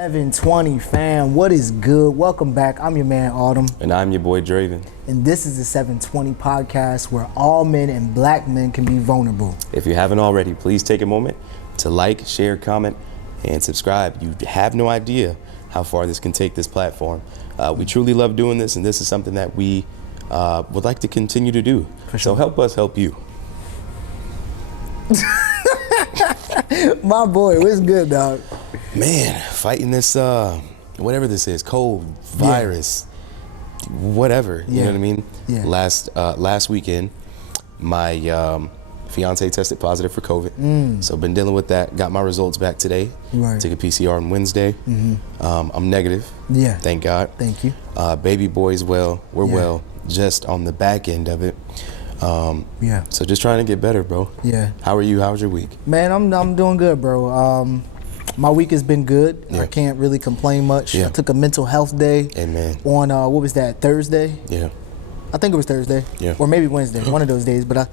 SvnTwnty Fam, what is good? Welcome back. I'm your man Autumn. And I'm your boy Draven. And this is the SvnTwnty Podcast, where all men and black men can be vulnerable. If you haven't already, please take a moment to like, share, comment, and subscribe. You have no idea how far this can take this platform. We truly love doing this, and this is something that we would like to continue to do. For sure. So help us help you. My boy, what's good, dog? Man, fighting this, whatever this is, cold, virus, whatever, you know what I mean? Yeah. Last weekend, my fiance tested positive for COVID. So been dealing with that, got my results back today. Right. Took a PCR on Wednesday. I'm negative. Yeah. Thank God. Thank you. Baby boy's well, we're Yeah. well, just on the back end of it. Yeah. So just trying to get better, bro. Yeah. How are you? How's your week? Man, I'm doing good, bro. My week has been good. Yeah. I can't really complain much. Yeah. I took a mental health day Amen. on, what was that, Thursday? Yeah. I think it was Thursday. Yeah. Or maybe Wednesday, one of those days. But I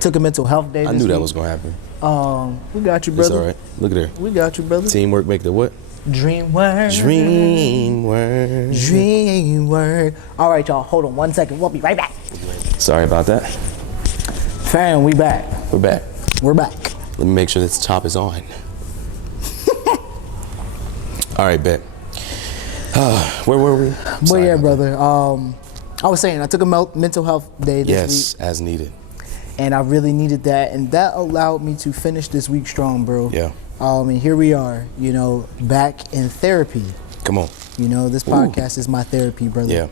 took a mental health day I this knew that week. was going to happen. We got you, It's brother. all right. Look at her. We got you, brother. Teamwork make the what? Dream work. Dream work. Dream work. All right, y'all. Hold on 1 second. We'll be right back. Sorry about that. Fam, we back. We're back. We're back. Let me make sure this top is on. All right, bet. Where were we? But Sorry yeah, about brother. I was saying I took a mental health day that. this Yes, week, as needed. and I really needed that, and that allowed me to finish this week strong, bro. Yeah. And here we are, back in therapy. Come on. This podcast is my therapy, brother. Yeah.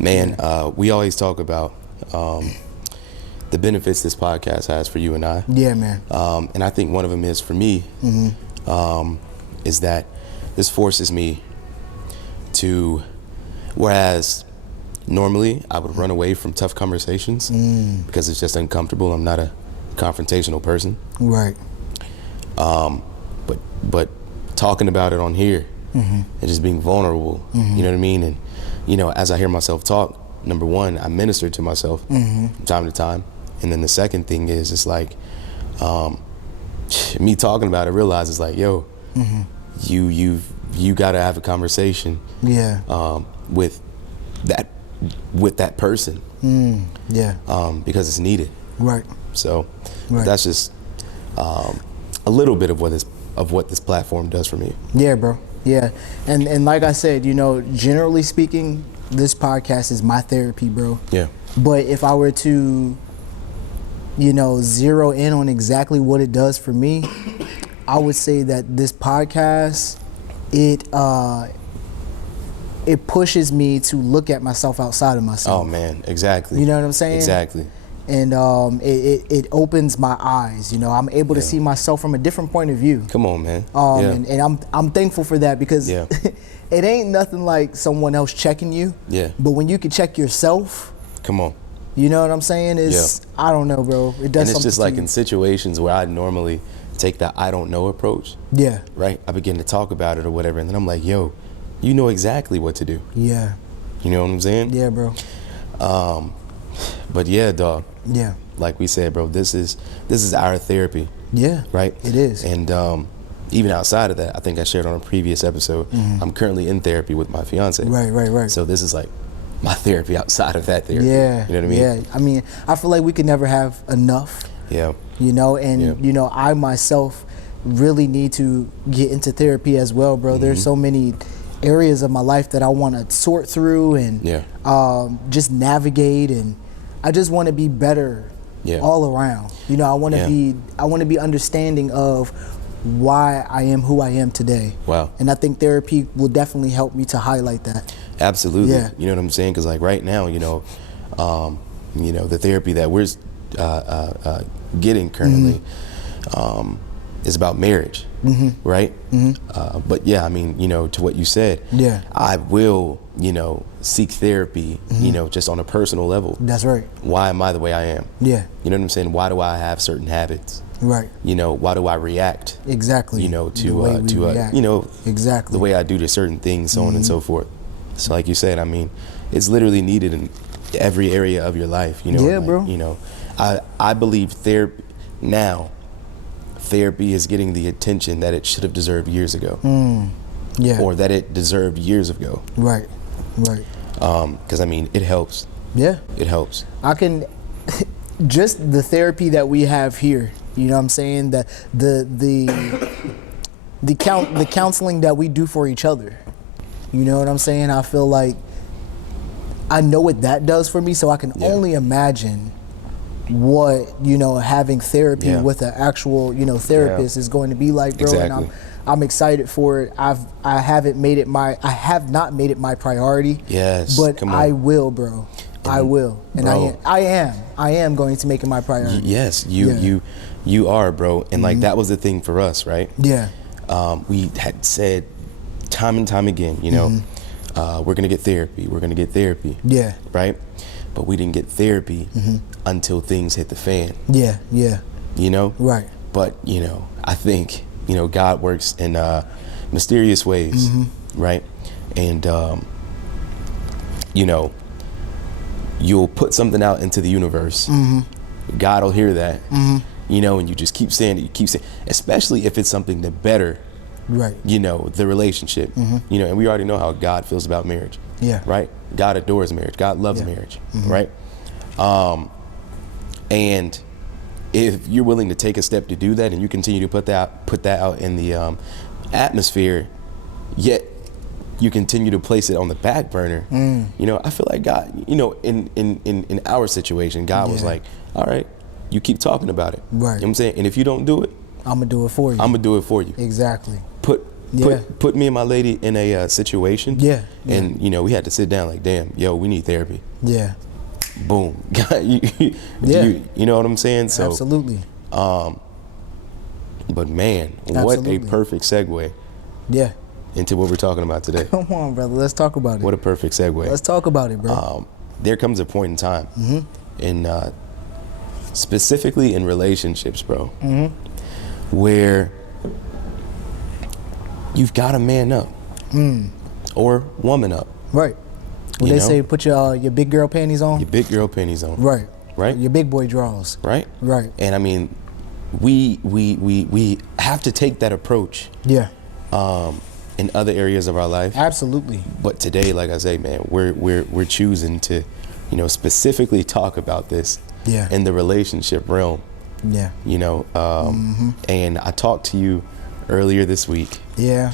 Man, we always talk about the benefits this podcast has for you and I. Yeah, man. And I think one of them is for me, is that this forces me to, whereas normally I would run away from tough conversations because it's just uncomfortable. I'm not a confrontational person. Right. But talking about it on here and just being vulnerable, you know what I mean? And, as I hear myself talk, number one, I minister to myself from time to time. And then the second thing is, it's like, me talking about it, realize it's like, yo, you gotta have a conversation with that person. Because it's needed. Right. So Right. that's just a little bit of what this platform does for me. Yeah, bro. Yeah. And like I said, generally speaking, this podcast is my therapy, bro. Yeah. But if I were to, zero in on exactly what it does for me, I would say that this podcast, it pushes me to look at myself outside of myself. Oh man, exactly. You know what I'm saying? Exactly. And it opens my eyes. I'm able to see myself from a different point of view. Come on, man. And I'm thankful for that, because Yeah. it ain't nothing like someone else checking you. Yeah. But when you can check yourself, Come on. you know what I'm saying? I don't know, bro. It does And it's something just to like you. in situations where I normally take the I don't know approach, Yeah. right? I begin to talk about it or whatever, and then I'm like, yo, you know exactly what to do. Yeah. You know what I'm saying? Yeah, bro. But yeah, dog, Yeah. like we said, bro, this is our therapy, Yeah. right? It is. And even outside of that, I think I shared on a previous episode, I'm currently in therapy with my fiance. Right. So this is like my therapy outside of that therapy. Yeah. You know what I mean? Yeah. I mean, I feel like we could never have enough. Yeah. And I myself really need to get into therapy as well, bro. There's so many areas of my life that I want to sort through and just navigate, and I just want to be better all around. I want to be understanding of why I am who I am today. Wow. And I think therapy will definitely help me to highlight that. Absolutely. Yeah. You know what I'm saying? Because like right now, the therapy that we're getting currently is about marriage, right? But yeah, I mean, to what you said, I will, seek therapy, just on a personal level. That's right. Why am I the way I am? Yeah. You know what I'm saying? Why do I have certain habits? Right. Why do I react? Exactly. To exactly the way I do to certain things, so on and so forth. So like you said, I mean, it's literally needed in every area of your life. Yeah, bro. I believe therapy is getting the attention that it should have deserved years ago. Yeah. Or that it deserved years ago. Right. Right. Because I mean, it helps. Yeah. It helps. I can just the therapy that we have here. You know what I'm saying? The counseling that we do for each other. You know what I'm saying? I feel like I know what that does for me, so I can only imagine what, you know, having therapy with an actual, you know, therapist is going to be like, bro. Exactly. And I'm excited for it. I have not made it my priority. Yes. But Come on. I will, bro. I will. And bro, I am going to make it my priority. Yes, you are, bro. And like that was the thing for us, right? Yeah. We had said time and time again, you know, we're gonna get therapy. We're gonna get therapy. Yeah. Right. But we didn't get therapy until things hit the fan. Yeah. Yeah. You know. Right. But you know, I think, you know, God works in mysterious ways, right? And you know, you'll put something out into the universe. God will hear that, you know, and you just keep saying it. You keep saying, especially if it's something that better, right? You know, the relationship. You know, and we already know how God feels about marriage. Yeah. Right. God adores marriage. God loves marriage. Right. And if you're willing to take a step to do that, and you continue to put that out in the atmosphere, yet you continue to place it on the back burner, you know, I feel like God, you know, in our situation, God was like, all right, you keep talking about it. Right. You know what I'm saying? And if you don't do it, I'm gonna do it for you. I'm gonna do it for you. Exactly. Put me and my lady in a situation. Yeah. And you know, we had to sit down like, damn, yo, we need therapy. Yeah. Boom. you know what I'm saying? So absolutely. But man, what a perfect segue. Yeah. Into what we're talking about today. Come on, brother. Let's talk about it. What a perfect segue. Let's talk about it, bro. There comes a point in time, in specifically in relationships, bro, where you've got to man up or woman up. Right. When they say put your big girl panties on. Your big girl panties on. Right. Right. Your big boy draws. Right. Right. And I mean, we have to take that approach. Yeah. In other areas of our life. Absolutely. But today, like I say, man, we're choosing to, you know, specifically talk about this in the relationship realm. Yeah. You know, and I talked to you earlier this week. Yeah.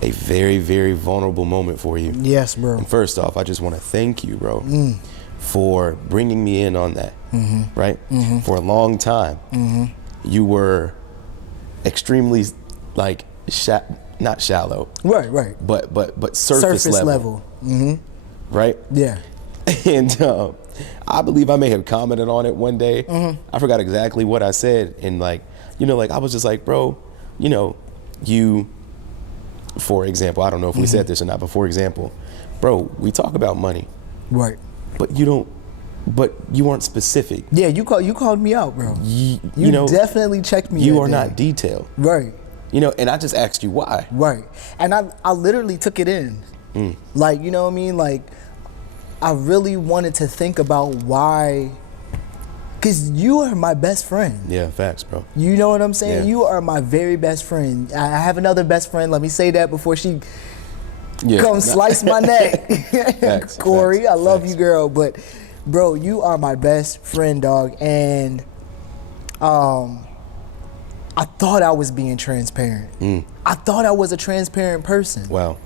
A very, very vulnerable moment for you. Yes, bro. And first off, I just want to thank you, bro, for bringing me in on that, right? For a long time, you were extremely, like, not shallow. Right, right. But surface level. Right? Yeah. And I believe I may have commented on it one day. I forgot exactly what I said. And like, you know, like I was just like, bro, you know, you, for example, I don't know if we said this or not, but for example, bro, we talk about money. Right. But you weren't specific. Yeah, you called me out, bro. You know, definitely checked me. You are not detailed. Right. You know, and I just asked you why. Right. And I literally took it in. Like, you know what I mean? Like, I really wanted to think about why. Because you are my best friend. Yeah, facts, bro. You know what I'm saying? Yeah. You are my very best friend. I have another best friend. Let me say that before she comes slice my neck. Facts, Corey, facts, I love you, girl. But, bro, you are my best friend, dog. And I thought I was being transparent. I thought I was a transparent person. Wow.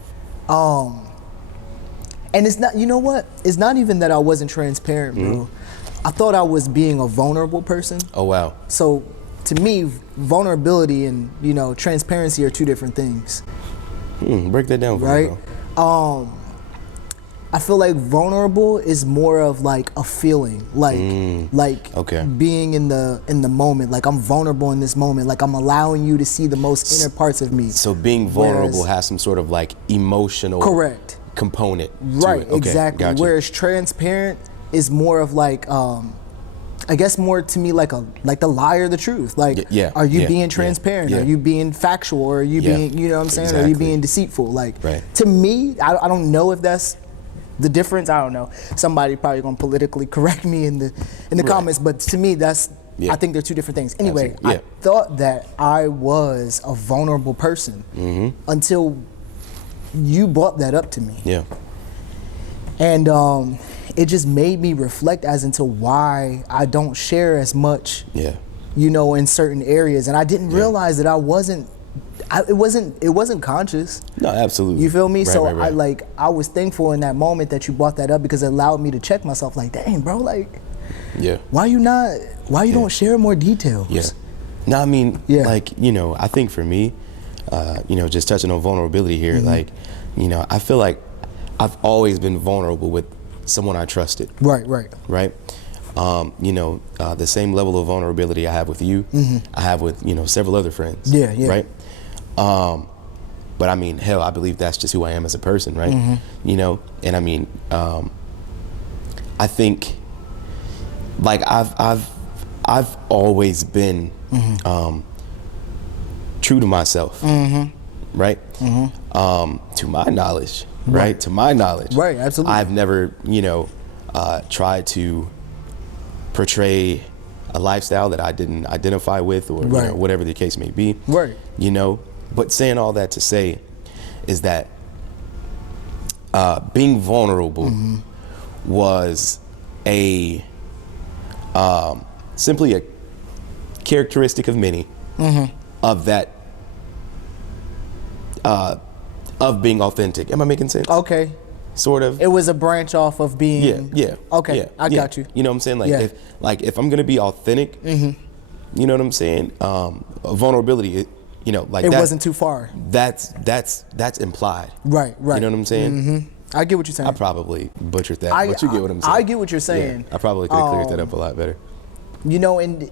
And it's not, you know what? It's not even that I wasn't transparent, bro. I thought I was being a vulnerable person. Oh, wow. So to me, vulnerability and, you know, transparency are two different things. Break that down for me, bro. I feel like vulnerable is more of like a feeling, like being in the moment. Like I'm vulnerable in this moment. Like I'm allowing you to see the most inner parts of me. So being vulnerable has some sort of like emotional component. Right, to it. Okay, exactly. Gotcha. Whereas transparent is more of like, I guess more to me like the lie or the truth. Like, are you being transparent? Are you being factual? Or are you being, you know what I'm saying? Exactly. Are you being deceitful? Like, to me, I don't know if that's the difference. I don't know. Somebody probably gonna politically correct me in the comments, but to me, that's I think they're two different things. Anyway, I thought that I was a vulnerable person until you brought that up to me. Yeah. And it just made me reflect as into why I don't share as much. Yeah. You know, in certain areas, and I didn't realize that it wasn't conscious. No, absolutely. You feel me? Right, So right. I was thankful in that moment that you brought that up, because it allowed me to check myself. Like, dang, bro, like, why you don't share more details? Yeah. No, I mean, Yeah. like, you know, I think for me, you know, just touching on vulnerability here, like, you know, I feel like I've always been vulnerable with someone I trusted. Right. Right. You know, the same level of vulnerability I have with you, I have with, you know, several other friends. Yeah. Right. But I mean, hell, I believe that's just who I am as a person, right? You know, and I mean, I think, like, I've always been true to myself, right? To my knowledge, right? To my knowledge, Right, absolutely. I've never, you know, tried to portray a lifestyle that I didn't identify with, or you know, whatever the case may be. Right. You know, but saying all that to say is that being vulnerable was simply a characteristic of many of that of being authentic. Am I making sense? Okay. Sort of. It was a branch off of being. Yeah. Okay, I got you. You know what I'm saying? Like if I'm gonna be authentic, you know what I'm saying? Vulnerability, you know, like it that, wasn't too far. That's implied. Right. You know what I'm saying? I get what you're saying. I probably butchered that, but you get what I'm saying. I get what you're saying. Yeah, I probably could have cleared that up a lot better. You know, and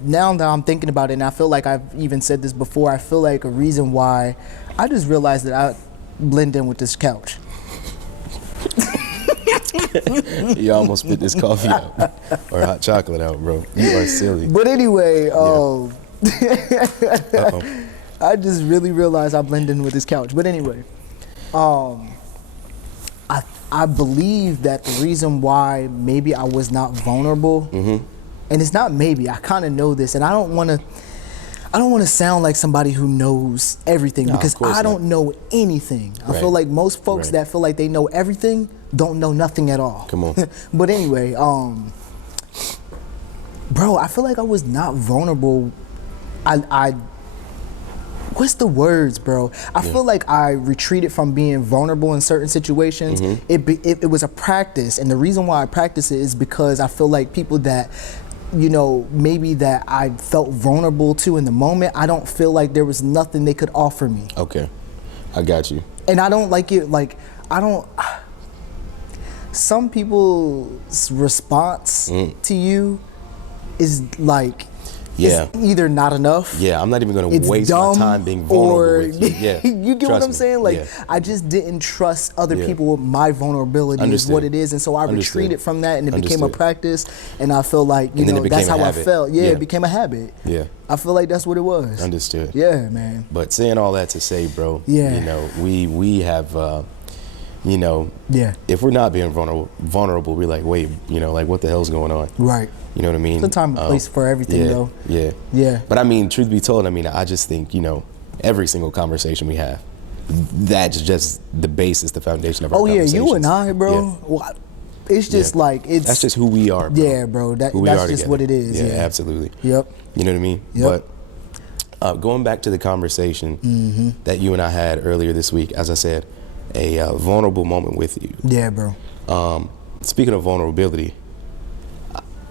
now that I'm thinking about it, and I feel like I've even said this before, I feel like a reason why I just realized that I blend in with this couch. You almost spit this coffee out or hot chocolate out, bro. You are silly. But anyway, I just really realized I blend in with this couch. But anyway, I believe that the reason why maybe I was not vulnerable, and it's not maybe, I kind of know this, and I don't want to sound like somebody who knows everything, because I don't know anything. I feel like most folks that feel like they know everything don't know nothing at all. Come on. But anyway, bro, I feel like I was not vulnerable. What's the words, bro? I feel like I retreated from being vulnerable in certain situations. It was a practice, and the reason why I practice it is because I feel like people that, you know, maybe that I felt vulnerable to in the moment, I don't feel like there was nothing they could offer me. Okay, I got you. And I don't like it, like, some people's response to you is like, it's either not enough. Yeah, I'm not even going to waste my time being vulnerable with you. Yeah, you get what I'm saying? Like, I just didn't trust other people with my vulnerability is what it is. And so I retreated from that, and it became a practice. And I feel like, you know, that's how I felt. Yeah, it became a habit. Yeah. I feel like that's what it was. Understood. Yeah, man. But saying all that to say, bro, you know, we have, you know, if we're not being vulnerable, we're like, wait, you know, like, what the hell's going on? Right. You know what I mean? There's a time and place for everything, though. Yeah. But I mean, truth be told, I mean, I just think, you know, every single conversation we have, that's just the basis, the foundation of our conversations. You and I, bro. Well, it's just like, that's just who we are, bro. Yeah, bro. That's just what it is. Yeah, absolutely. Yep. You know what I mean? Yep. But going back to the conversation that you and I had earlier this week, as I said, a vulnerable moment with you. Yeah, bro. Speaking of vulnerability,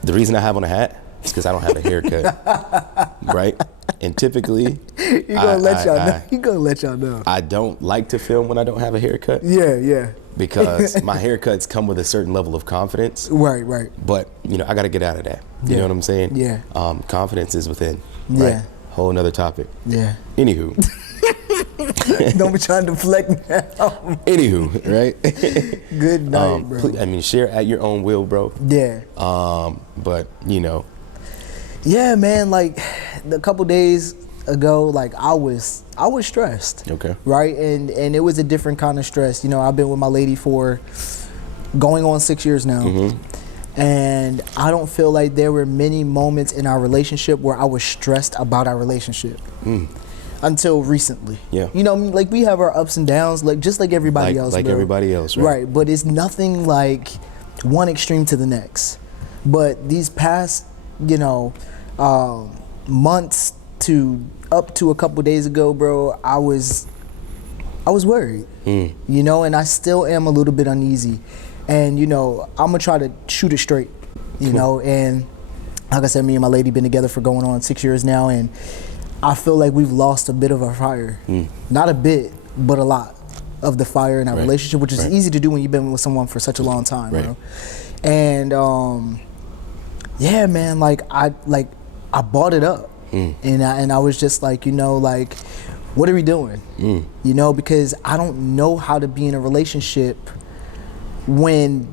the reason I have on a hat is because I don't have a haircut, right? And typically, He gonna let y'all know. I don't like to film when I don't have a haircut. Yeah. Because my haircuts come with a certain level of confidence. Right. But, you know, I got to get out of that. You know what I'm saying? Yeah. Confidence is within. Yeah. Right? Whole nother topic. Yeah. Anywho. Don't be trying to deflect now. Anywho, right? Good night, bro. I mean, share at your own will, bro. Yeah. But, you know. Yeah, man, like, a couple days ago, like, I was stressed. Okay. Right? And it was a different kind of stress. You know, I've been with my lady for going on 6 years now. And I don't feel like there were many moments in our relationship where I was stressed about our relationship. until recently. Yeah. You know, like we have our ups and downs, like just like everybody else. Like bro. everybody else, right? Right, but it's nothing like one extreme to the next. But these past, you know, months to up to a couple days ago, bro, I was worried. You know, and I still am a little bit uneasy. And you know, I'm gonna try to shoot it straight. You know, and like I said, me and my lady been together for going on 6 years now, and I feel like we've lost a bit of our fire. Not a bit, but a lot of the fire in our relationship, which is easy to do when you've been with someone for such a long time, bro. And yeah, man, I bought it up, and I was just like, you know, like, what are we doing? You know, because I don't know how to be in a relationship when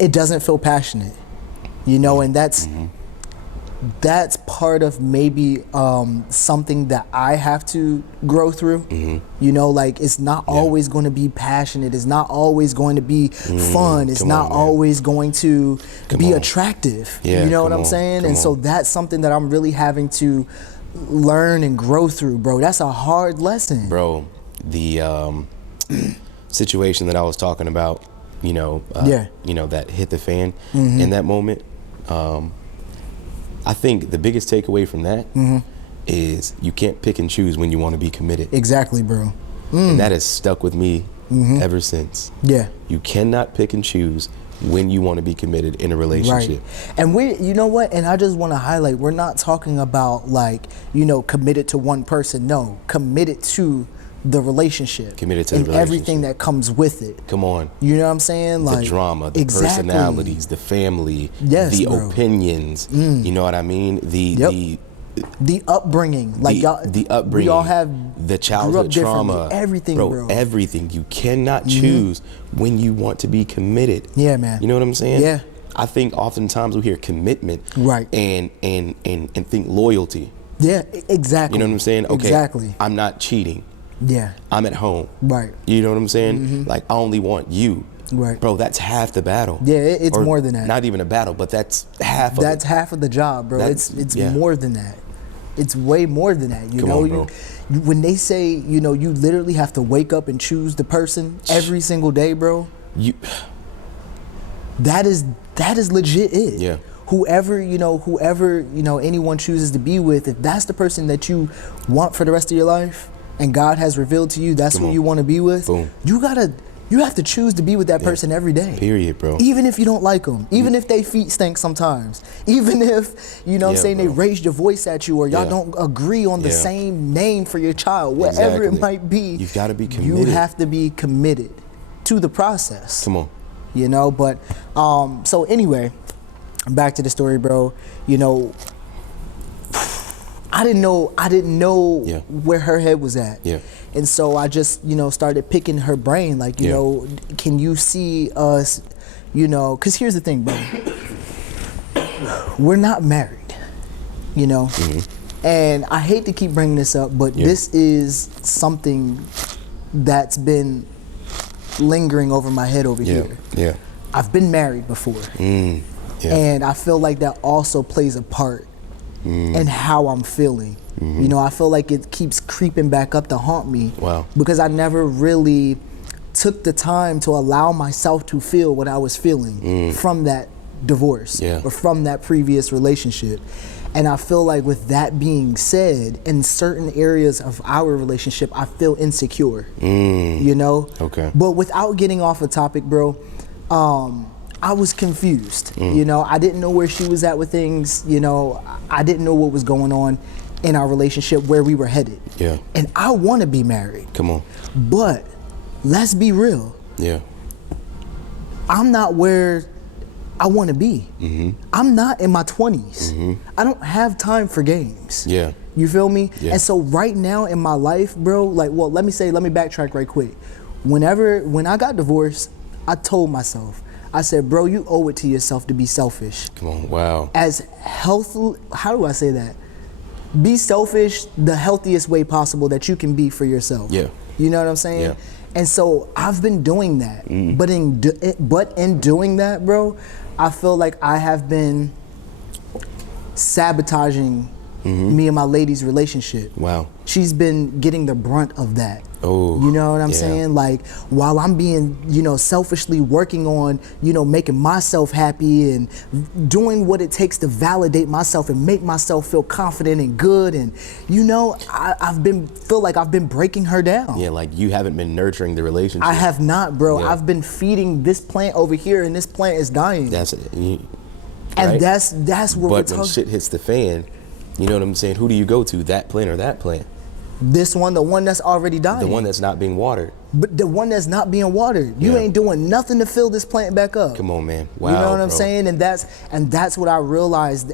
it doesn't feel passionate, you know, and that's part of maybe something that I have to grow through. You know, like it's not always going to be passionate. It's not always going to be fun. It's not always going to be attractive. You know what I'm saying? And so that's something that I'm really having to learn and grow through, bro. That's a hard lesson. Bro, the situation that I was talking about, you know, you know, that hit the fan in that moment, I think the biggest takeaway from that is you can't pick and choose when you want to be committed. Exactly, bro. And that has stuck with me ever since. Yeah. You cannot pick and choose when you want to be committed in a relationship. Right. And you know what? And I just want to highlight, we're not talking about like, you know, committed to one person. No, committed to the relationship. Committed to the relationship. And everything that comes with it. Come on. You know what I'm saying? Like the drama, the personalities, the family, the opinions. You know what I mean? The upbringing, like the upbringing, we all have the childhood trauma, everything, bro. Everything. You cannot choose when you want to be committed. Yeah, man. You know what I'm saying? Yeah. I think oftentimes we hear commitment, right, and think loyalty. Yeah, exactly. You know what I'm saying? Okay, exactly. I'm not cheating. Yeah. I'm at home. Right. You know what I'm saying? Like I only want you. Right. Bro, that's half the battle. Yeah, it's more than that. Not even a battle, but that's half of it. That's half of the job, bro. It's more than that. It's way more than that. You know, you, when they say, you know, you literally have to wake up and choose the person every single day, bro. That is legit it. Yeah. Whoever anyone chooses to be with, if that's the person that you want for the rest of your life, and God has revealed to you that's who you want to be with, you have to choose to be with that person every day. Period, bro. Even if you don't like them, even if they feet stink sometimes, even if, you know what I'm saying, they raised your voice at you, or y'all don't agree on the same name for your child, whatever it might be. You've got to be committed. You have to be committed to the process. Come on. You know, but, so anyway, back to the story, bro. You know, I didn't know where her head was at. Yeah. And so I just, you know, started picking her brain, like, you know, can you see us, you know, because here's the thing, bro. We're not married, you know. And I hate to keep bringing this up, but this is something that's been lingering over my head over here. Yeah. I've been married before. And I feel like that also plays a part in how I'm feeling. You know, I feel like it keeps creeping back up to haunt me. Wow. Because I never really took the time to allow myself to feel what I was feeling from that divorce or from that previous relationship. And I feel like with that being said, in certain areas of our relationship, I feel insecure, you know? Okay. But without getting off a topic, bro, I was confused. You know, I didn't know where she was at with things. You know, I didn't know what was going on in our relationship, where we were headed. Yeah. And I want to be married. Come on. But let's be real. Yeah. I'm not where I want to be. I'm not in my 20s. I don't have time for games. Yeah. You feel me? Yeah. And so right now in my life, bro, like, well, let me backtrack right quick. When I got divorced, I told myself, I said, bro, you owe it to yourself to be selfish. Come on, wow. As healthy, how do I say that? Be selfish the healthiest way possible that you can be for yourself. Yeah. You know what I'm saying? Yeah. And so I've been doing that. But in doing that, bro, I feel like I have been sabotaging me and my lady's relationship. Wow. She's been getting the brunt of that. Oh, you know what I'm saying? Like, while I'm being, selfishly working on, making myself happy and doing what it takes to validate myself and make myself feel confident and good. And, feel like I've been breaking her down. Yeah, like you haven't been nurturing the relationship. I have not, bro. Yeah. I've been feeding this plant over here and this plant is dying. That's it. And right? that's what we're But talking. when shit hits the fan, you know what I'm saying? Who do you go to? That plant or that plant? This one, the one that's already dying. The one that's not being watered. But the one that's not being watered. You ain't doing nothing to fill this plant back up. Come on, man. Wow. You know what I'm saying? And that's what I realized,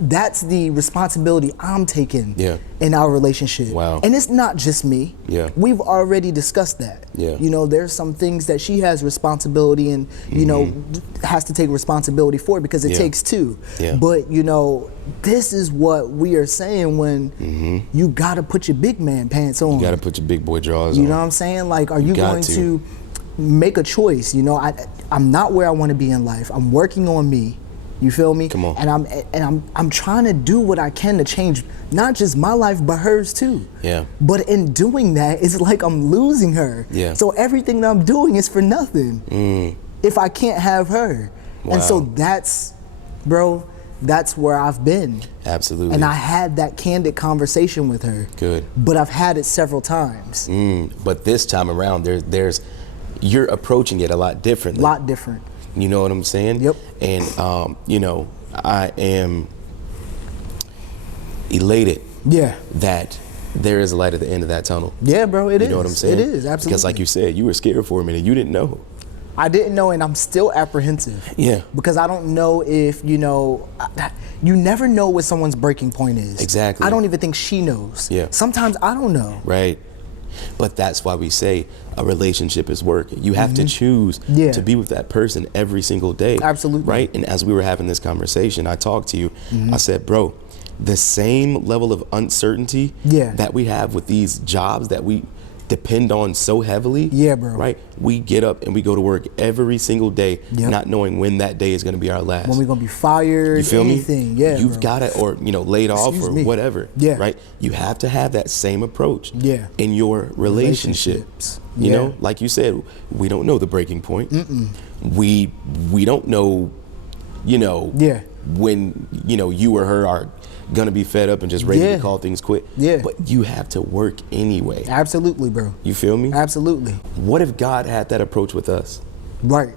that's the responsibility I'm taking in our relationship. Wow. And it's not just me. Yeah. We've already discussed that. Yeah. There's some things that she has responsibility and, has to take responsibility for because it takes two. Yeah. But, this is what we are saying when you gotta put your big man pants on. You gotta put your big boy drawers on. You know what I'm saying? Like, are you going to make a choice? I'm not where I want to be in life. I'm working on me. You feel me? Come on. And I'm trying to do what I can to change not just my life but hers too. Yeah. But in doing that, it's like I'm losing her. Yeah. So everything that I'm doing is for nothing if I can't have her. Wow. And so that's where I've been. Absolutely. And I had that candid conversation with her. Good. But I've had it several times. But this time around, you're approaching it a lot differently. A lot different. You know what I'm saying? Yep. And, I am elated that there is a light at the end of that tunnel. Yeah, bro, it is. You know what I'm saying? It is, absolutely. Because like you said, you were scared for a minute. You didn't know. I didn't know, and I'm still apprehensive. Yeah. Because I don't know if, you never know what someone's breaking point is. Exactly. I don't even think she knows. Yeah. Sometimes I don't know. Right. But that's why we say a relationship is work. You have to choose to be with that person every single day. Absolutely. Right? And as we were having this conversation, I talked to you. I said, bro, the same level of uncertainty that we have with these jobs that we depend on so heavily. Yeah, bro. Right? We get up and we go to work every single day, not knowing when that day is going to be our last. When we're going to be fired, you feel anything. Me? Yeah, You've got to, or, laid off or whatever. Yeah. Right? You have to have that same approach in your relationships. You know, like you said, we don't know the breaking point. We don't know, when, you or her are gonna be fed up and just ready to call things quit. Yeah. But you have to work anyway. Absolutely, bro. You feel me? Absolutely. What if God had that approach with us? Right.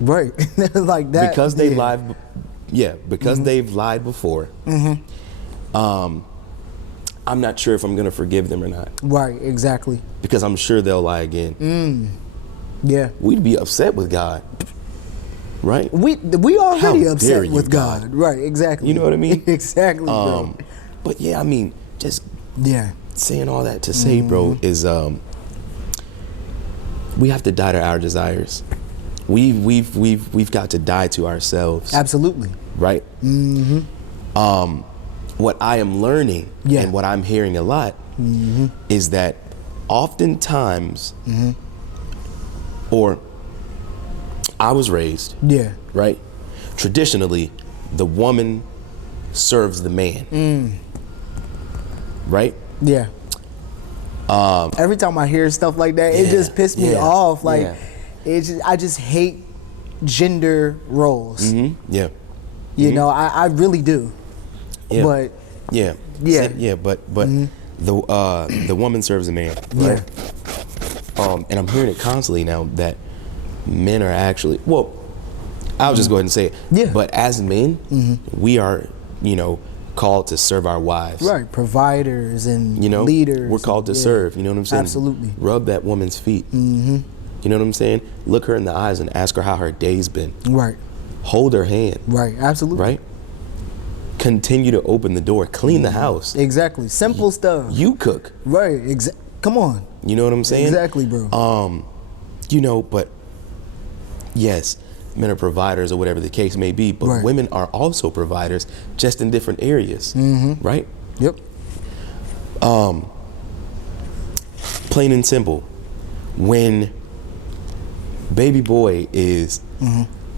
Right. Like that. Because they lied. Yeah. Because they've lied before. I'm not sure if I'm gonna forgive them or not. Right. Exactly. Because I'm sure they'll lie again. Yeah. We'd be upset with God. Right? We already upset you, with God. Right, exactly. You know what I mean? Exactly, bro. But yeah, I mean, just saying all that to say, bro, is we have to die to our desires. We've got to die to ourselves. Absolutely. Right? What I am learning and what I'm hearing a lot is that oftentimes or I was raised, right? Traditionally, the woman serves the man, right? Yeah. Every time I hear stuff like that, it just pisses me off. Like, I just hate gender roles. Yeah. You know, I really do. Yeah. But the woman serves the man, right? And I'm hearing it constantly now that men are actually, well, I'll just go ahead and say it. Yeah. But as men, we are, called to serve our wives. Right. Providers and leaders. We're called to serve. You know what I'm saying? Absolutely. Rub that woman's feet. You know what I'm saying? Look her in the eyes and ask her how her day's been. Right. Hold her hand. Right. Absolutely. Right. Continue to open the door. Clean the house. Exactly. Simple stuff. You cook. Right. Come on. You know what I'm saying? Exactly, bro. But yes, men are providers or whatever the case may be, but women are also providers, just in different areas, right? Yep. Plain and simple, when baby boy is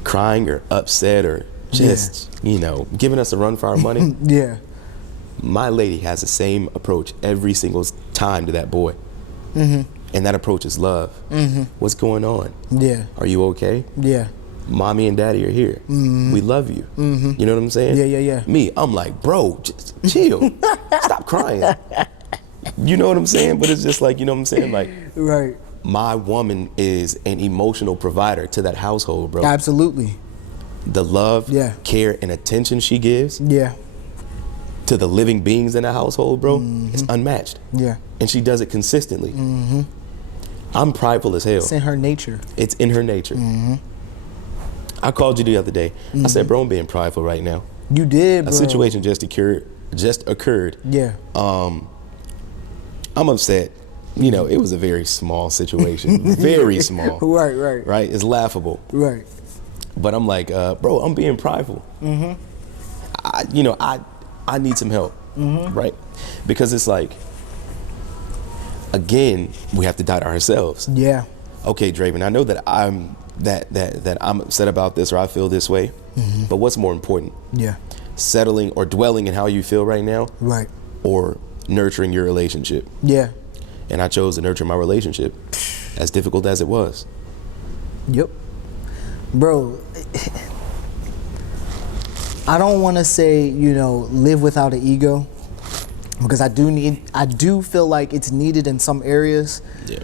crying or upset or just, you know, giving us a run for our money. Yeah. My lady has the same approach every single time to that boy. And that approach is love. What's going on? Yeah. Are you okay? Yeah. Mommy and daddy are here. We love you. You know what I'm saying? Yeah. Me, I'm like, bro, just chill. Stop crying. You know what I'm saying? But it's just like, you know what I'm saying? Like, right. My woman is an emotional provider to that household, bro. Absolutely. The love, care, and attention she gives to the living beings in the household, bro, is unmatched. Yeah. And she does it consistently. I'm prideful as hell. It's in her nature. It's in her nature. I called you the other day. I said, bro, I'm being prideful right now. You did, bro. A situation just occurred. Yeah. I'm upset. You know, it was a very small situation. Very small. Right. Right? It's laughable. Right. But I'm like, bro, I'm being prideful. I need some help. Right? Because it's like, again, we have to die to ourselves. Yeah. Okay, Draven, I know that I'm that I'm upset about this or I feel this way. But what's more important? Yeah. Settling or dwelling in how you feel right now? Right. Or nurturing your relationship? Yeah. And I chose to nurture my relationship, as difficult as it was. Yep. Bro, I don't want to say, you know, live without an ego, because I do feel like it's needed in some areas. Yeah.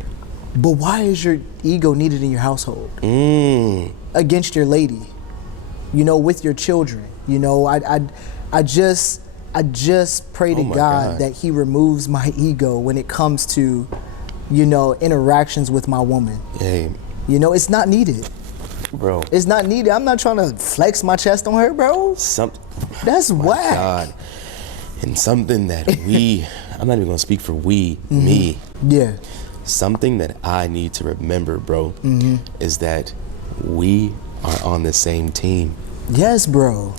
But why is your ego needed in your household? Against your lady, you know, with your children. You know, I just pray to God that He removes my ego when it comes to, you know, interactions with my woman. Hey. You know, it's not needed. Bro. It's not needed. I'm not trying to flex my chest on her, bro. That's whack. God. And something that I'm not even gonna speak for me. Yeah. Something that I need to remember, bro, is that we are on the same team. Yes, bro.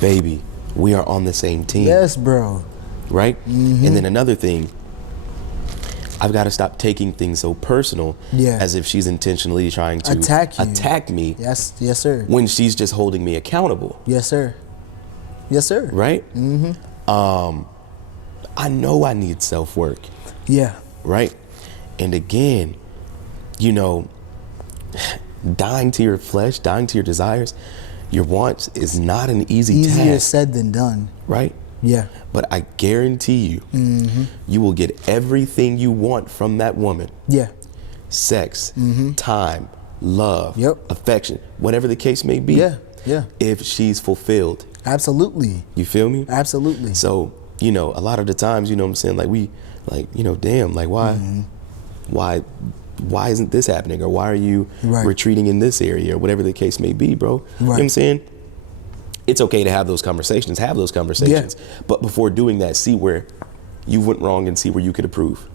Baby, we are on the same team. Yes, bro. Right? And then another thing, I've got to stop taking things so personal, as if she's intentionally trying to attack me. Yes, sir. When she's just holding me accountable. Yes, sir. Yes, sir. Right? I know I need self-work. Yeah. Right? And again, you know, dying to your flesh, dying to your desires, your wants is not an easy task. Easier said than done. Right? Yeah. But I guarantee you, you will get everything you want from that woman. Yeah. Sex, time, love, affection, whatever the case may be. Yeah. Yeah. If she's fulfilled. Absolutely. You feel me? Absolutely. So, you know, a lot of the times, you know what I'm saying, like, you know, damn, like why isn't this happening? Or why are you retreating in this area, or whatever the case may be, bro? You know what I'm saying? It's okay to have those conversations. Yeah. But before doing that, see where you went wrong and see where you could improve.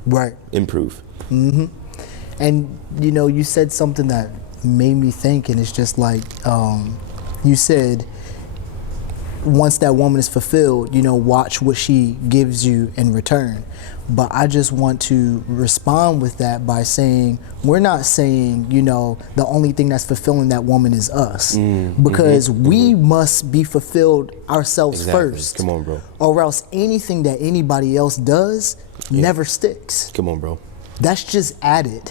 And, you know, you said something that made me think, and it's just like, you said, once that woman is fulfilled, you know, watch what she gives you in return. But I just want to respond with that by saying, we're not saying, you know, the only thing that's fulfilling that woman is us. Because we must be fulfilled ourselves first. Come on, bro. Or else anything that anybody else does never sticks. Come on, bro. That's just added.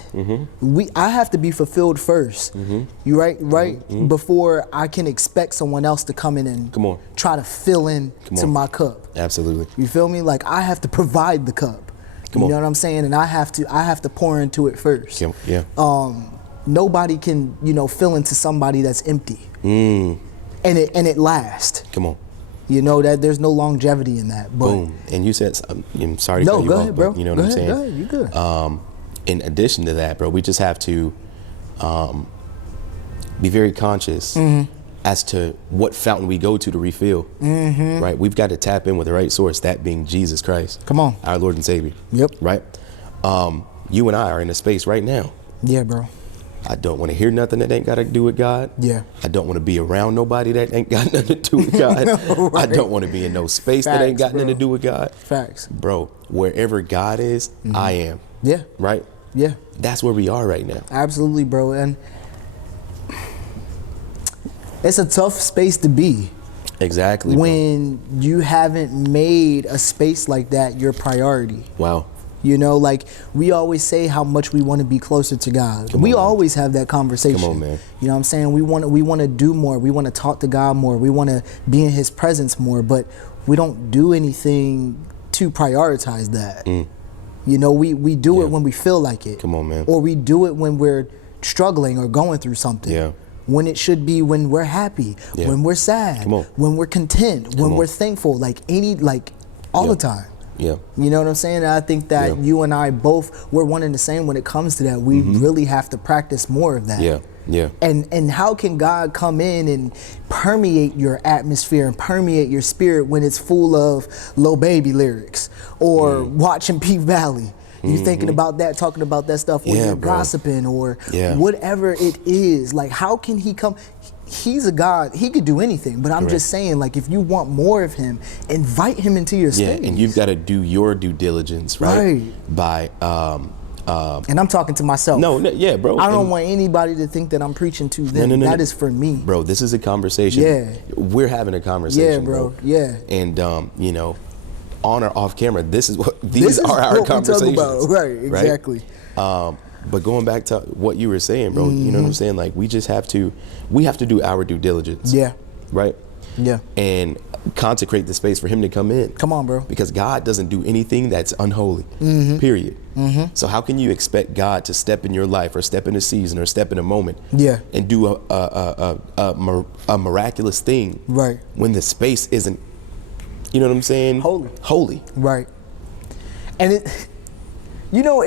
I have to be fulfilled first. You right? Before I can expect someone else to come in and try to fill in to my cup. Absolutely. You feel me? Like, I have to provide the cup. You know what I'm saying? And I have to pour into it first. Yeah. Nobody can, you know, fill into somebody that's empty. And it lasts. Come on. You know, that there's no longevity in that. But boom. And you said, I'm sorry to cut you go off, ahead, bro. But you know what I'm saying? Go ahead, you good. In addition to that, bro, we just have to be very conscious as to what fountain we go to refill. Right? We've got to tap in with the right source, that being Jesus Christ. Come on. Our Lord and Savior. Yep. Right? You and I are in a space right now. Yeah, bro. I don't want to hear nothing that ain't got to do with God. Yeah. I don't want to be around nobody that ain't got nothing to do with God. I don't want to be in no space that ain't got nothing to do with God. Facts. Bro, wherever God is, I am. Yeah. Right? Yeah. That's where we are right now. Absolutely, bro. And It's a tough space to be. Exactly. When you haven't made a space like that your priority. Wow. You know, like we always say how much we want to be closer to God. We always have that conversation. Come on, man. You know what I'm saying? We want to do more. We want to talk to God more. We want to be in his presence more, but we don't do anything to prioritize that. You know, we do it when we feel like it. Come on, man. Or we do it when we're struggling or going through something. Yeah. When it should be when we're happy, when we're sad, when we're content, when we're thankful, all the time. Yeah. You know what I'm saying? And I think that you and I both, we're one and the same when it comes to that. We really have to practice more of that. Yeah. Yeah. And how can God come in and permeate your atmosphere and permeate your spirit when it's full of Lil Baby lyrics or watching P Valley? You thinking about that, talking about that stuff when you're gossiping or whatever it is. Like, how can he come? He's a God. He could do anything. But I'm just saying, like, if you want more of him, invite him into your space. Yeah, and you've got to do your due diligence, right? By and I'm talking to myself. Yeah, bro. I don't want anybody to think that I'm preaching to them. No. That is for me. Bro, this is a conversation. Yeah. We're having a conversation, yeah, bro. Yeah. And, you know, on or off camera, these are our conversations. About. Right, exactly. Right? But going back to what you were saying, bro, you know what I'm saying? Like, we have to do our due diligence. Yeah. Right? Yeah. And consecrate the space for him to come in. Come on, bro. Because God doesn't do anything that's unholy, period. So how can you expect God to step in your life or step in a season or step in a moment and do a miraculous thing when the space isn't, you know what I'm saying? Holy. Right. And it, you know,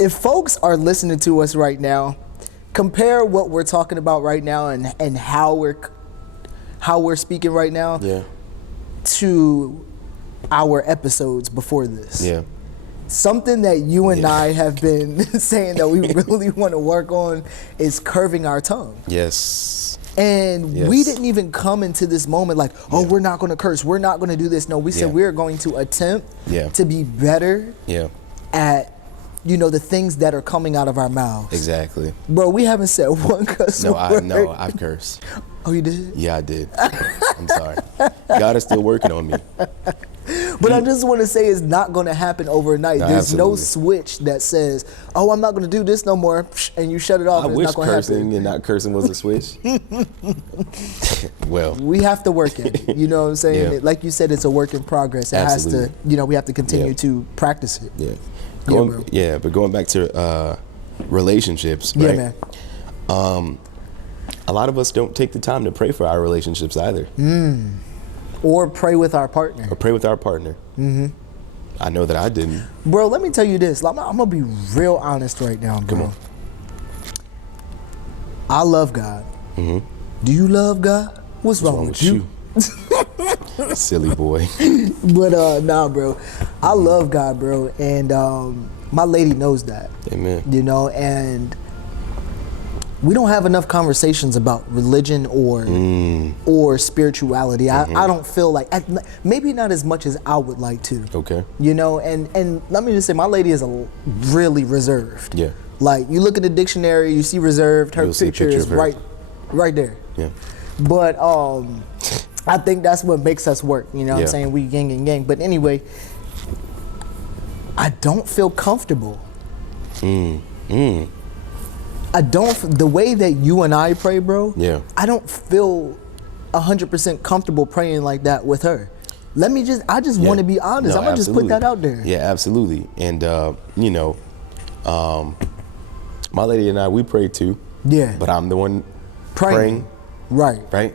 if folks are listening to us right now, compare what we're talking about right now and how we're speaking right now to our episodes before this. Yeah. Something that you and I have been saying that we really want to work on is curving our tongue. Yes. And we didn't even come into this moment like, oh, we're not going to curse. We're not going to do this. No, we said we're going to attempt to be better at, you know, the things that are coming out of our mouths. Exactly. Bro, we haven't said one cuss word. No, I've cursed. Oh, you did? Yeah, I did. I'm sorry. God is still working on me. But I just want to say it's not going to happen overnight. There's no switch that says, oh, I'm not going to do this no more, and you shut it off. I wish cursing and not cursing was a switch. Well. We have to work it. You know what I'm saying? Yeah. Like you said, it's a work in progress. It has to, you know, we have to continue to practice it. Yeah. But going back to relationships, right? Yeah, man. A lot of us don't take the time to pray for our relationships either. Or pray with our partner. I know that I didn't. Bro, let me tell you this. I'm going to be real honest right now, bro. Come on. I love God. Do you love God? What's wrong with you? Silly boy. But nah, bro. I love God, bro. And my lady knows that. Amen. You know, and we don't have enough conversations about religion or spirituality. I don't feel like, maybe not as much as I would like to. Okay. You know, and let me just say, my lady is really reserved. Yeah. Like, you look at the dictionary, you see reserved, her picture is right there. Yeah. But I think that's what makes us work. You know what I'm saying? We gang. But anyway, I don't feel comfortable. I don't, the way that you and I pray, bro, I don't feel 100% comfortable praying like that with her. I just want to be honest. I'm going to just put that out there. Yeah, absolutely. And, you know, my lady and I, we pray too. Yeah. But I'm the one praying. Right. Right?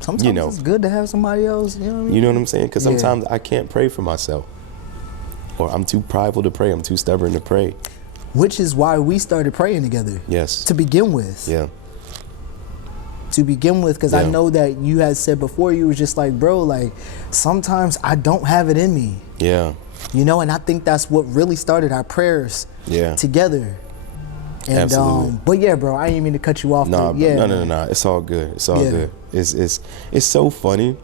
Sometimes it's good to have somebody else, you know what I mean? You know what I'm saying? Because sometimes I can't pray for myself. Or I'm too prideful to pray. I'm too stubborn to pray. Which is why we started praying together. Yes. To begin with. Yeah. To begin with, because I know that you had said before, you was just like, bro, like, sometimes I don't have it in me. Yeah. You know, and I think that's what really started our prayers together. And absolutely. But yeah, bro, I didn't mean to cut you off. No. It's all good. It's all good. It's so funny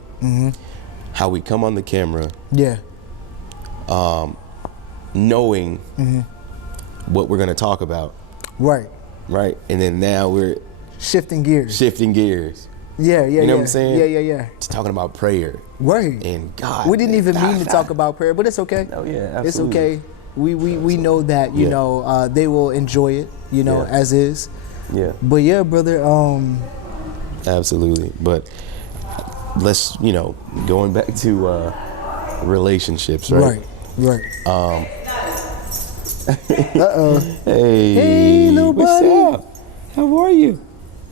how we come on the camera. Yeah. Knowing what we're gonna talk about. Right. right? And then now we're shifting gears. Yeah. You know what I'm saying? Yeah. Just talking about prayer. Right. And God. We didn't even mean to talk about prayer, but it's okay. Oh yeah, absolutely. It's okay. We know that, you know, they will enjoy it, you know, as is. Yeah. But yeah, brother, absolutely. But let's, you know, going back to relationships, right? Right. Hey, little buddy. What's up? How are you?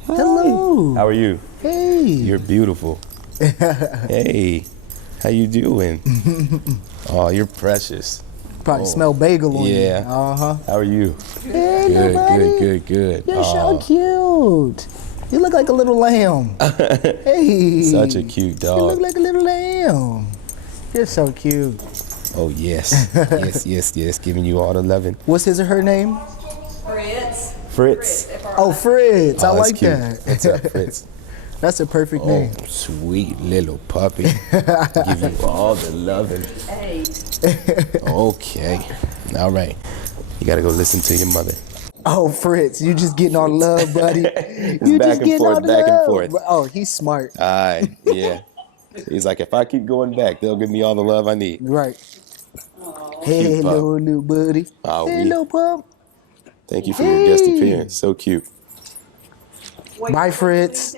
Hi. Hello. How are you? Hey. You're beautiful. Hey, how you doing? Oh, you're precious. Probably smell bagel on you. Yeah. Uh-huh. How are you? Hey, Good. You're so cute. You look like a little lamb. Hey. Such a cute dog. You look like a little lamb. You're so cute. Oh, yes. yes. Giving you all the loving. What's his or her name? Fritz. Oh, Fritz. I like cute. that. What's up, Fritz? That's a perfect name. Sweet little puppy. Give you all the loving. Hey. Okay. All right. You got to go listen to your mother. Oh, Fritz, you just getting all love, buddy. You back just and getting forth, all the back and love. forth. Oh, he's smart. Yeah. He's like, if I keep going back, they'll give me all the love I need. Right. Hey, little buddy. Oh, hey, little pup. Thank you for your guest appearance. So cute. Bye, Fritz.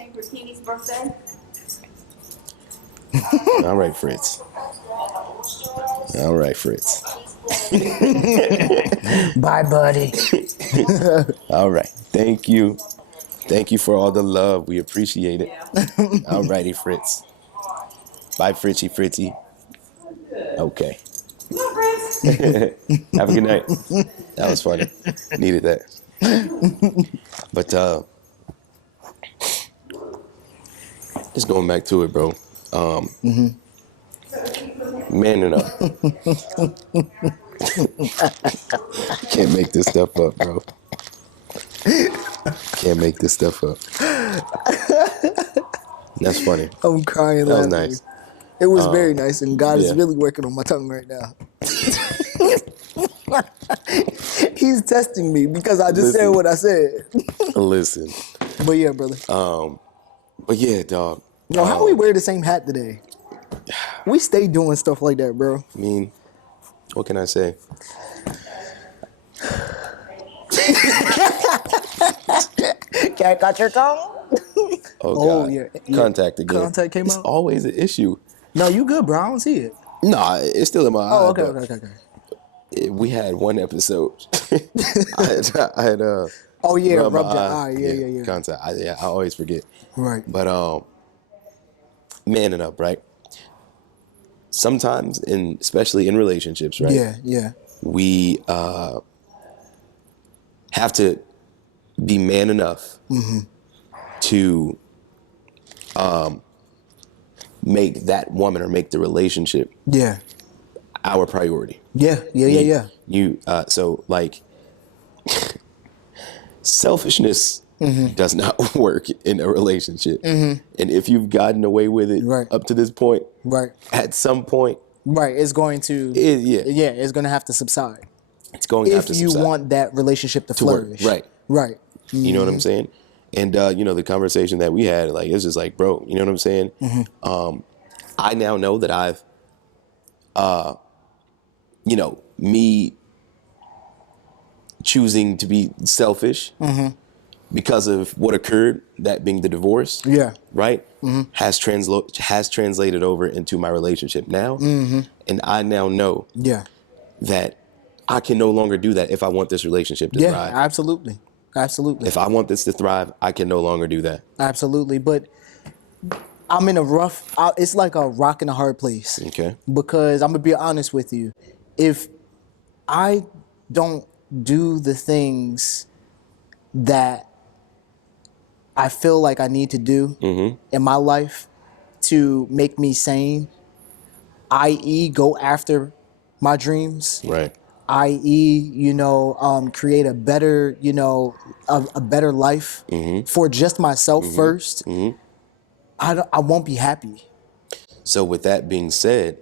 All right, Fritz. Bye, buddy. All right. Thank you. Thank you for all the love. We appreciate it. All righty, Fritz. Bye, Fritzy. Okay. Have a good night. That was funny. Needed that. But just going back to it, bro. Manning up. Can't make this stuff up, bro. Can't make this stuff up. That's funny. I'm crying. That was nice. It was very nice, and God is really working on my tongue right now. He's testing me because I just said what I said. Listen. But yeah, brother. But yeah, dog. Yo, how we wear the same hat today? We stay doing stuff like that, bro. I mean, what can I say? Cat got your tongue? Oh, God. Yeah. Contact again. Contact came It's out? always an issue. No, you good, bro. I don't see it. Nah, it's still in my eye. Oh, okay. We had one episode. I had Oh, yeah, rubbed my rubbed your eye. Yeah. Contact. I always forget. Right. But manning up, right? Sometimes, especially in relationships, right? Yeah. We have to be man enough to make that woman or make the relationship our priority. Yeah. You so like selfishness does not work in a relationship. And if you've gotten away with it up to this point, at some point, it's going to it's going to have to subside. It's going to have to subside. If you want that relationship to flourish. Right. You know what I'm saying? And you know, the conversation that we had, like, it's just like, bro, you know what I'm saying? I now know that I've you know, me choosing to be selfish because of what occurred, that being the divorce, right, has translated over into my relationship now. And I now know that I can no longer do that if I want this relationship to thrive. Absolutely. If I want this to thrive, I can no longer do that. Absolutely. But I'm in a rough, it's like a rock and a hard place. Okay. Because I'm going to be honest with you. If I don't do the things that I feel like I need to do in my life to make me sane, i.e. go after my dreams, i.e., you know, create a better, you know, a better life for just myself first, I won't be happy. So with that being said,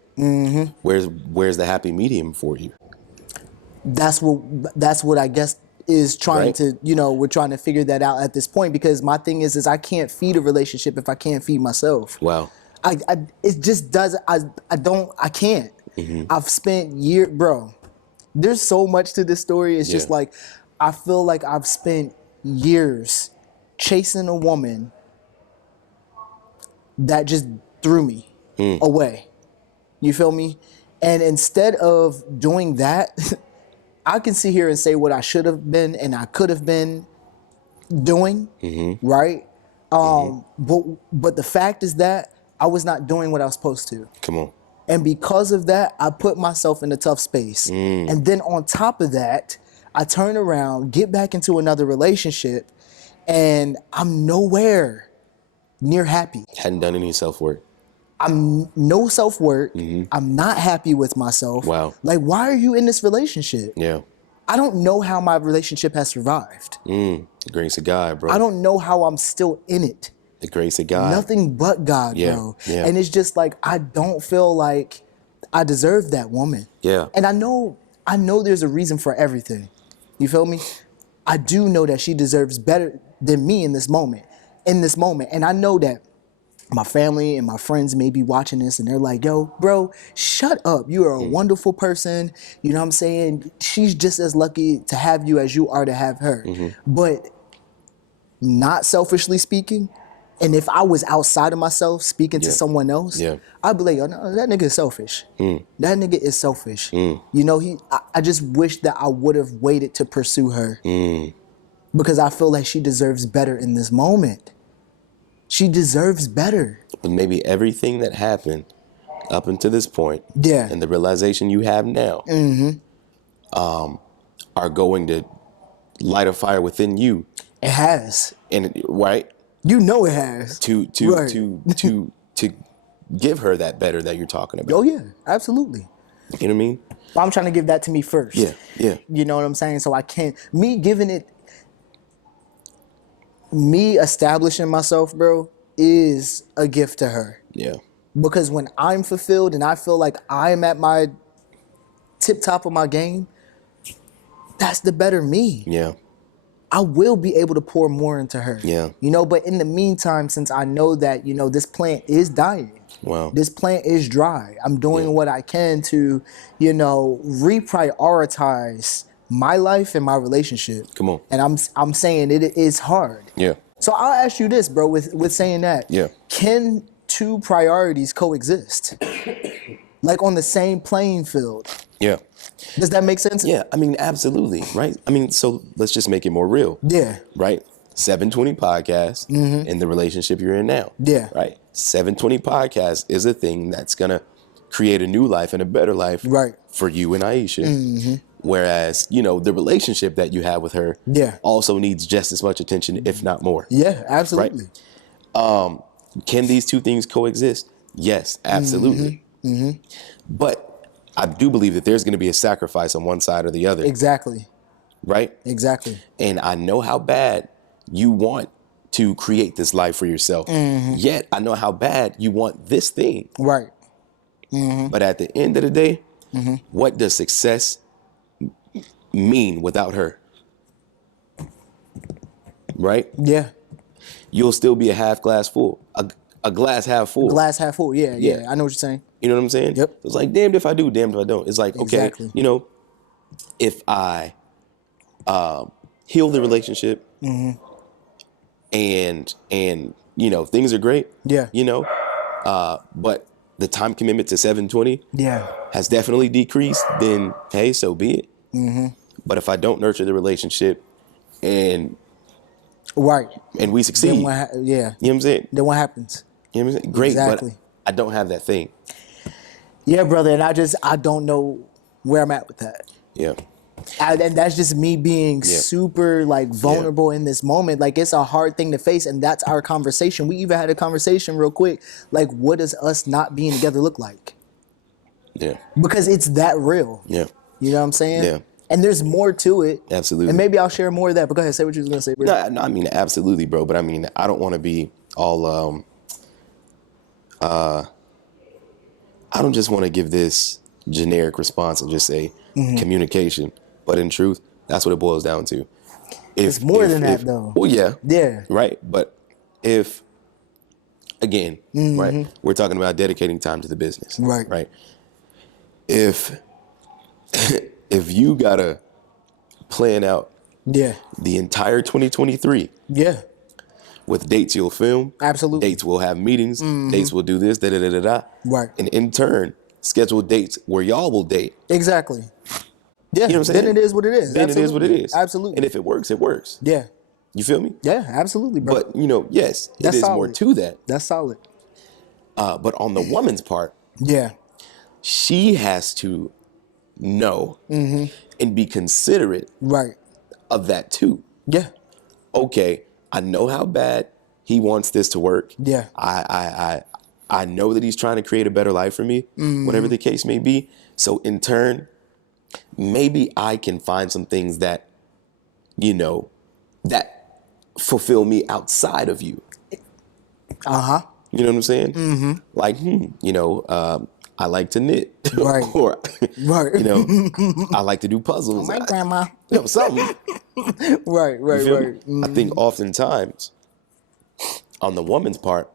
where's the happy medium for you? That's what I guess is trying to, we're trying to figure that out at this point, because my thing is I can't feed a relationship if I can't feed myself. Wow. It just doesn't, I can't. Mm-hmm. I've spent years, bro, there's so much to this story. It's just like, I feel like I've spent years chasing a woman that just threw me away. You feel me? And instead of doing that, I can sit here and say what I should have been and I could have been doing, right? But the fact is that I was not doing what I was supposed to. Come on. And because of that, I put myself in a tough space. And then on top of that, I turn around, get back into another relationship, and I'm nowhere near happy. Hadn't done any self-work. I'm no self-work. I'm not happy with myself. Wow. Like, why are you in this relationship? Yeah. I don't know how my relationship has survived. The grace of God, bro. I don't know how I'm still in it. The grace of God. Nothing but God, bro. Yeah. And it's just like, I don't feel like I deserve that woman. Yeah. And I know there's a reason for everything. You feel me? I do know that she deserves better than me in this moment. And I know that my family and my friends may be watching this and they're like, yo, bro, shut up. You are a wonderful person. You know what I'm saying? She's just as lucky to have you as you are to have her. But not selfishly speaking, and if I was outside of myself speaking to someone else, I'd be like, oh, no, that nigga is selfish. That nigga is selfish. You know, I just wish that I would have waited to pursue her because I feel like she deserves better in this moment. She deserves better. But maybe everything that happened up until this point, and the realization you have now, are going to light a fire within you. It has. And right? You know it has. To give her that better that you're talking about. Oh yeah, absolutely. You know what I mean? But I'm trying to give that to me first. Yeah. You know what I'm saying? So I can't, me establishing myself, bro, is a gift to her. Yeah. Because when I'm fulfilled and I feel like I'm at my tip top of my game, that's the better me. Yeah. I will be able to pour more into her. Yeah. You know, but in the meantime, since I know that, you know, this plant is dying. Wow. This plant is dry. I'm doing what I can to, you know, reprioritize my life and my relationship. Come on. And I'm saying it is hard. Yeah. So I'll ask you this, bro, with saying that. Yeah. Can two priorities coexist? Like on the same playing field? Yeah. Does that make sense? Yeah, I mean, absolutely, right? I mean, so let's just make it more real. Yeah. Right? SvnTwnty Podcast and the relationship you're in now. Yeah. Right? SvnTwnty Podcast is a thing that's going to create a new life and a better life for you and Aisha. Whereas, you know, the relationship that you have with her also needs just as much attention, if not more. Yeah, absolutely. Right? Can these two things coexist? Yes, absolutely. But I do believe that there's going to be a sacrifice on one side or the other. Exactly. Right? Exactly. And I know how bad you want to create this life for yourself. Yet I know how bad you want this thing. Right. But at the end of the day, what does success mean without her? Right? Yeah. You'll still be a half glass full. A glass half full. Glass half full. Yeah. I know what you're saying. You know what I'm saying? Yep. It's like, damned if I do, damned if I don't. It's like, okay, you know, if I heal the relationship and you know, things are great. Yeah. You know, but the time commitment to SvnTwnty has definitely decreased, then hey, so be it. But if I don't nurture the relationship and and we succeed, then you know what I'm saying? Then what happens? You know what I'm saying? Great, but I don't have that thing. Yeah, brother, and I don't know where I'm at with that. Yeah. And that's just me being super like vulnerable in this moment. Like it's a hard thing to face, and that's our conversation. We even had a conversation real quick. Like, what does us not being together look like? Yeah. Because it's that real. Yeah. You know what I'm saying? Yeah. And there's more to it. Absolutely. And maybe I'll share more of that. But go ahead, say what you was gonna say, bro. No, I mean absolutely, bro. But I mean, I don't want to be all I don't just want to give this generic response and just say communication. But in truth, That's what it boils down to. It's more than that, though. Well, yeah. Yeah. Right. But if, again, right, we're talking about dedicating time to the business. Right. Right. If you got to plan out the entire 2023. Yeah. With dates you'll film. Absolutely. Dates we'll have meetings. Dates we'll do this, da-da-da-da-da. Right. And in turn, schedule dates where y'all will date. Exactly. Yeah. You know what I'm saying? Then it is what it is. Then it is what it is. Absolutely. And if it works, it works. Yeah. You feel me? Yeah, absolutely, bro. But, yes, That's it is solid. more to that. That's solid. But on the woman's part, she has to know and be considerate of that too. Yeah. Okay, I know how bad he wants this to work. Yeah. I know that he's trying to create a better life for me, whatever the case may be. So in turn, maybe I can find some things that, that fulfill me outside of you. Uh-huh. You know what I'm saying? Mm-hmm. Like, I like to knit. Right. Or, I like to do puzzles. My grandma. Something. Right. I think oftentimes on the woman's part,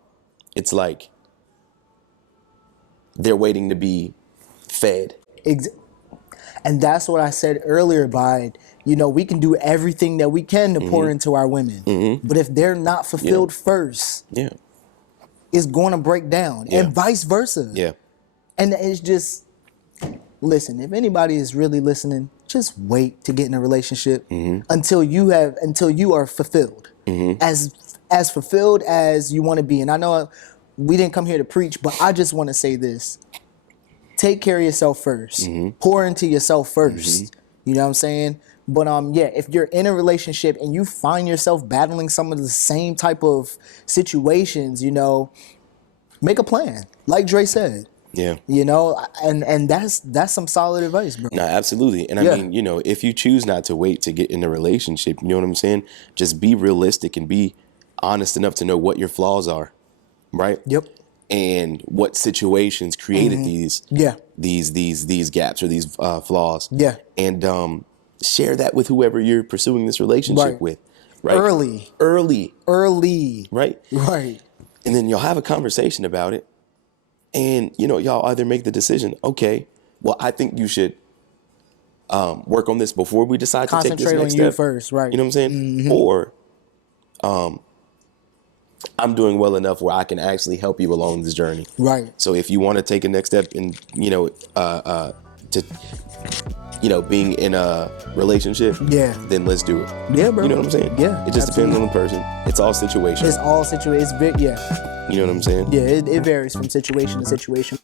it's like they're waiting to be fed. And that's what I said earlier by, we can do everything that we can to pour into our women. But if they're not fulfilled first, it's going to break down and vice versa. Yeah. And it's just, listen, if anybody is really listening, just wait to get in a relationship until you are fulfilled, as fulfilled as you want to be. And I know we didn't come here to preach, but I just want to say this: take care of yourself first, pour into yourself first. You know what I'm saying? But if you're in a relationship and you find yourself battling some of the same type of situations, make a plan, like Dre said. Yeah. And that's some solid advice, bro. No, absolutely. And I mean, if you choose not to wait to get in a relationship, you know what I'm saying? Just be realistic and be honest enough to know what your flaws are, right? Yep. And what situations created these gaps or these flaws. Yeah. And share that with whoever you're pursuing this relationship with. Right. Early. Right. Right. And then you'll have a conversation about it. And, y'all either make the decision, okay, well, I think you should work on this before we decide to take this next step. Concentrate on you first, right. You know what I'm saying? Or I'm doing well enough where I can actually help you along this journey. Right. So if you want to take a next step in, being in a relationship, then let's do it. Yeah, bro. You know what I'm saying? Yeah. It just depends on the person. It's all situational. It's all situational. Yeah. You know what I'm saying? Yeah, it varies from situation to situation.